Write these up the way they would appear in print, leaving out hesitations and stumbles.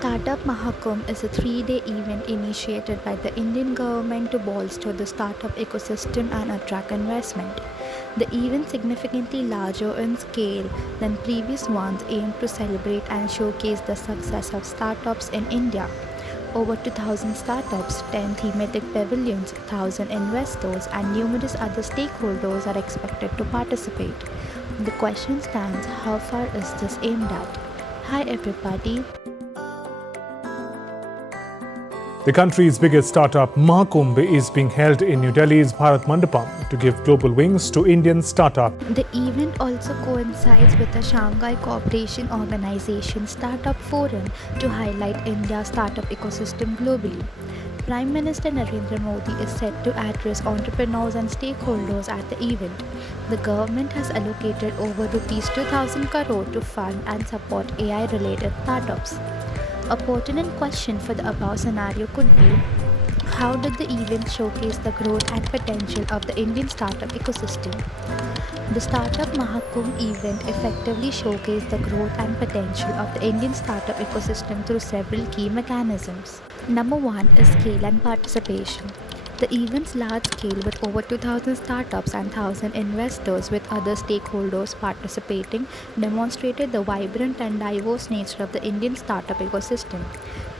Startup Mahakumbh is a 3-day event initiated by the Indian government to bolster the startup ecosystem and attract investment. The event, significantly larger in scale than previous ones, aimed to celebrate and showcase the success of startups in India. Over 2,000 startups, 10 thematic pavilions, 1,000 investors, and numerous other stakeholders are expected to participate. The question stands: how far is this aimed at? Hi everybody. The country's biggest startup Mahakumbh is being held in New Delhi's Bharat Mandapam to give global wings to Indian startup. The event also coincides with the Shanghai Cooperation Organization Startup Forum to highlight India's startup ecosystem globally. Prime Minister Narendra Modi is set to address entrepreneurs and stakeholders at the event. The government has allocated over Rs 2,000 crore to fund and support AI-related startups. A pertinent question for the above scenario could be: how did the event showcase the growth and potential of the Indian startup ecosystem? The Startup Mahakumbh event effectively showcased the growth and potential of the Indian startup ecosystem through several key mechanisms. Number 1 is scale and participation. The event's large scale, with over 2,000 startups and 1,000 investors with other stakeholders participating, demonstrated the vibrant and diverse nature of the Indian startup ecosystem.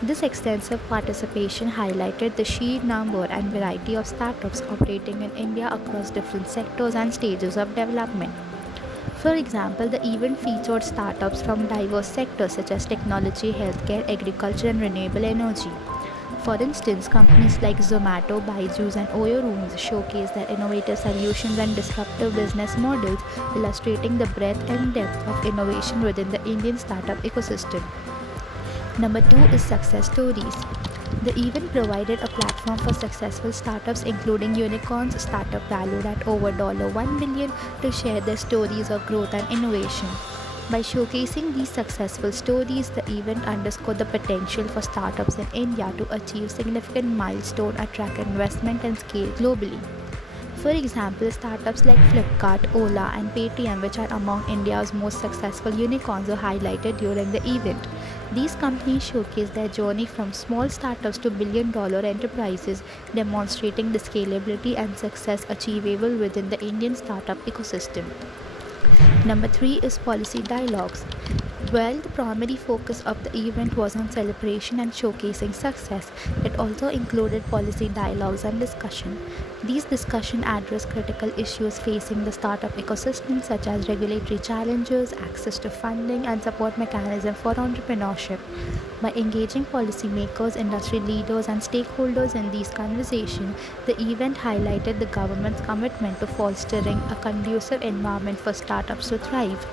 This extensive participation highlighted the sheer number and variety of startups operating in India across different sectors and stages of development. For example, the event featured startups from diverse sectors such as technology, healthcare, agriculture, and renewable energy. For instance, companies like Zomato, Byju's, and Oyo Rooms showcase their innovative solutions and disruptive business models, illustrating the breadth and depth of innovation within the Indian startup ecosystem. Number 2 is success stories. The event provided a platform for successful startups, including unicorns, startup valued at over $1 billion, to share their stories of growth and innovation. By showcasing these successful stories, the event underscored the potential for startups in India to achieve significant milestones, attract investment, and scale globally. For example, startups like Flipkart, Ola, and Paytm, which are among India's most successful unicorns, were highlighted during the event. These companies showcase their journey from small startups to billion-dollar enterprises, demonstrating the scalability and success achievable within the Indian startup ecosystem. Number 3 is policy dialogues. While the primary focus of the event was on celebration and showcasing success, it also included policy dialogues and discussion. These discussions address critical issues facing the startup ecosystem, such as regulatory challenges, access to funding, and support mechanisms for entrepreneurship. By engaging policymakers, industry leaders, and stakeholders in these conversations, the event highlighted the government's commitment to fostering a conducive environment for startups to thrive.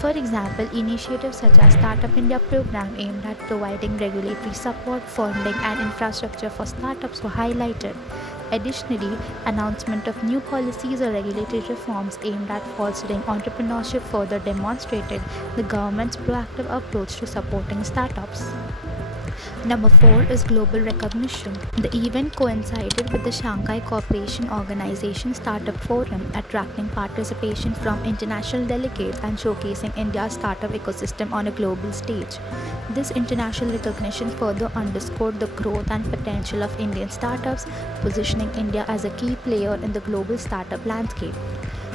For example, initiatives such as Startup India program aimed at providing regulatory support, funding, and infrastructure for startups were highlighted. Additionally, announcement of new policies or regulatory reforms aimed at fostering entrepreneurship further demonstrated the government's proactive approach to supporting startups. Number 4 is global recognition. The event coincided with the Shanghai Cooperation Organization Startup Forum, attracting participation from international delegates and showcasing India's startup ecosystem on a global stage. This international recognition further underscored the growth and potential of Indian startups, positioning India as a key player in the global startup landscape.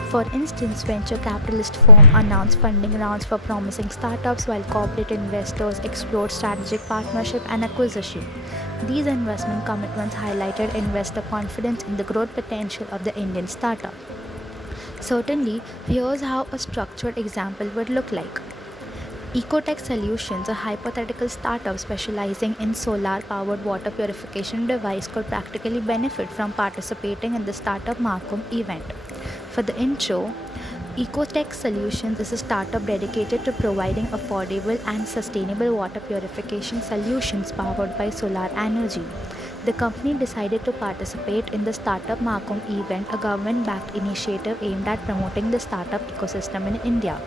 For instance, venture capitalist firms announced funding rounds for promising startups, while corporate investors explored strategic partnership and acquisition. These investment commitments highlighted investor confidence in the growth potential of the Indian startup. Certainly, here's how a structured example would look like. Ecotech Solutions, a hypothetical startup specializing in solar-powered water purification device, could practically benefit from participating in the Startup Mahakumbh event. For the intro, Ecotech Solutions is a startup dedicated to providing affordable and sustainable water purification solutions powered by solar energy. The company decided to participate in the Startup Mahakumbh event, a government-backed initiative aimed at promoting the startup ecosystem in India.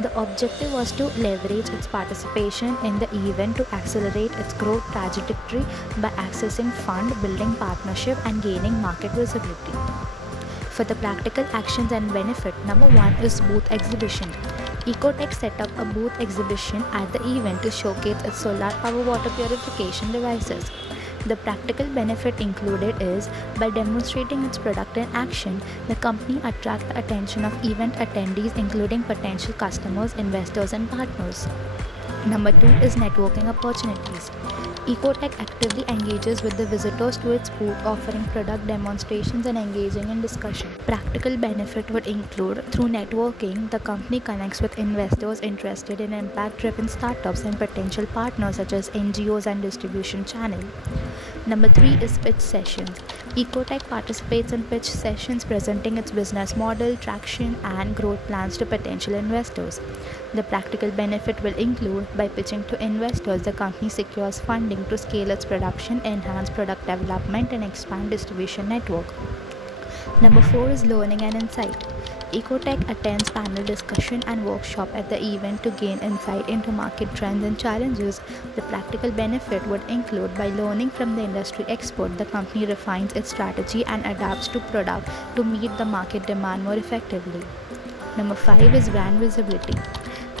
The objective was to leverage its participation in the event to accelerate its growth trajectory by accessing fund, building partnership, and gaining market visibility. For the practical actions and benefit, number 1 is booth exhibition. Ecotech set up a booth exhibition at the event to showcase its solar power water purification devices. The practical benefit included is by demonstrating its product in action, the company attracts the attention of event attendees, including potential customers, investors, and partners. Number two is networking opportunities. Ecotech actively engages with the visitors to its booth, offering product demonstrations and engaging in discussion. Practical benefit would include through networking, the company connects with investors interested in impact-driven startups and potential partners such as NGOs and distribution channel. Number three is pitch sessions. Ecotech participates in pitch sessions presenting its business model, traction, and growth plans to potential investors. The practical benefit will include by pitching to investors, the company secures funding to scale its production, enhance product development, and expand distribution network. Number four is learning and insight. Ecotech attends panel discussion and workshop at the event to gain insight into market trends and challenges. The practical benefit would include by learning from the industry expert, the company refines its strategy and adapts to product to meet the market demand more effectively. Number five is brand visibility.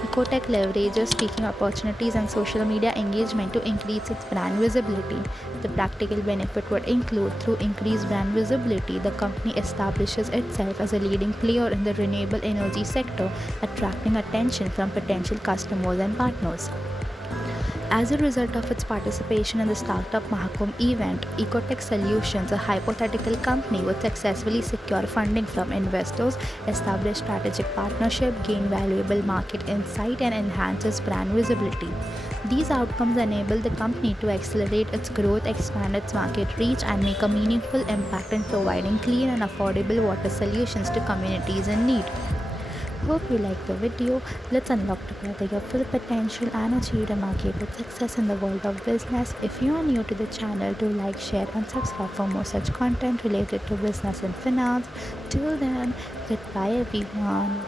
Ecotech leverages speaking opportunities and social media engagement to increase its brand visibility. The practical benefit would include through increased brand visibility, the company establishes itself as a leading player in the renewable energy sector, attracting attention from potential customers and partners. As a result of its participation in the Startup Mahakumbh event, Ecotech Solutions, a hypothetical company, would successfully secure funding from investors, establish strategic partnership, gain valuable market insight, and enhance its brand visibility. These outcomes enable the company to accelerate its growth, expand its market reach, and make a meaningful impact in providing clean and affordable water solutions to communities in need. Hope you liked the video. Let's unlock together your full potential and achieve remarkable success in the world of business. If you are new to the channel, do like, share, and subscribe for more such content related to business and finance. Till then, goodbye everyone.